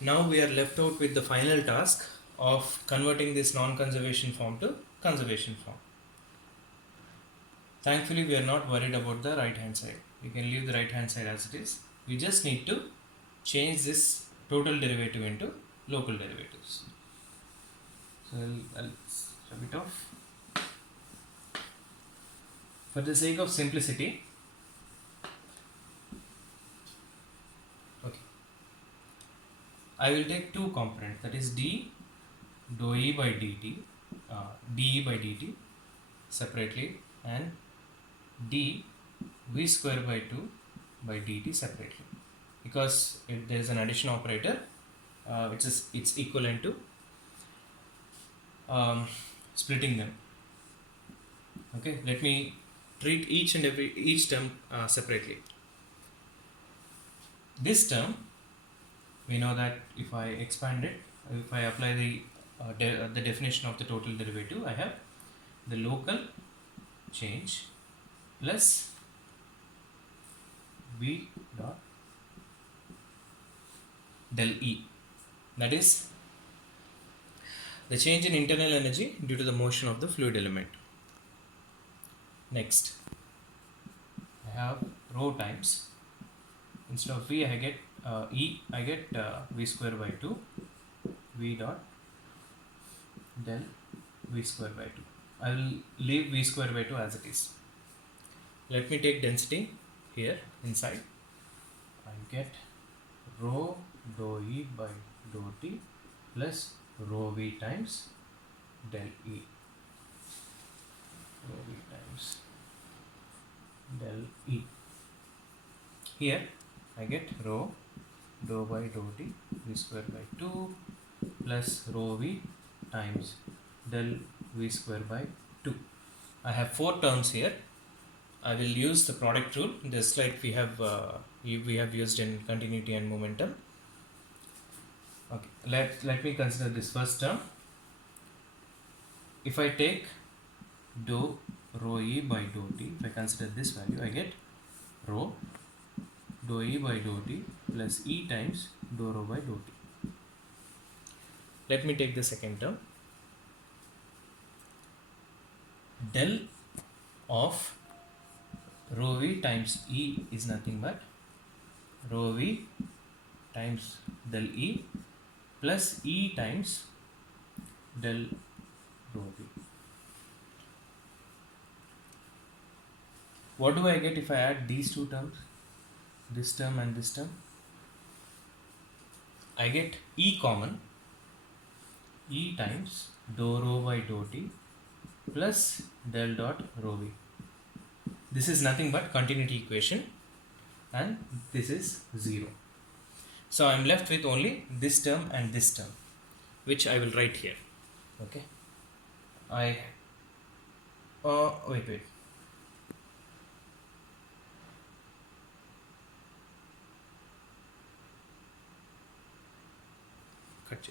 Now we are left out with the final task of converting this non-conservation form to conservation form. Thankfully, we are not worried about the right hand side. We can leave the right hand side as it is. We just need to change this total derivative into local derivatives. So I'll rub it off. For the sake of simplicity, okay, I will take two components, that is d dou e by dt, dE by dt separately, and d v square by 2 by dt separately, because if there is an addition operator, it's equivalent to splitting them. Okay, let me treat each term separately. This term, we know that if I expand it, if I apply the definition of the total derivative, I have the local change plus v dot del E, that is the change in internal energy due to the motion of the fluid element. Next, I have rho times, instead of v I get E, I get v square by 2 v dot del v square by 2. I will leave v square by 2 as it is. Let me take density here inside. I get rho dou E by dou T plus rho v times del E. Rho v times del E. Here I get rho dou by dou T v square by 2 plus rho v times del v square by 2. I have four terms here. I will use the product rule just like we have used in continuity and momentum. Okay, let me consider this first term. If I take dou rho E by dou T, if I consider this value, I get rho dou E by dou T plus E times dou rho by dou T. Let me take the second term. Del of rho v times E is nothing but rho v times del E plus E times del rho v. What do I get if I add these two terms, this term and this term? I get E common, E times dou rho by dou T plus del dot rho v. This is nothing but continuity equation and this is 0. So I am left with only this term and this term, which I will write here. Okay. Wait. Cut.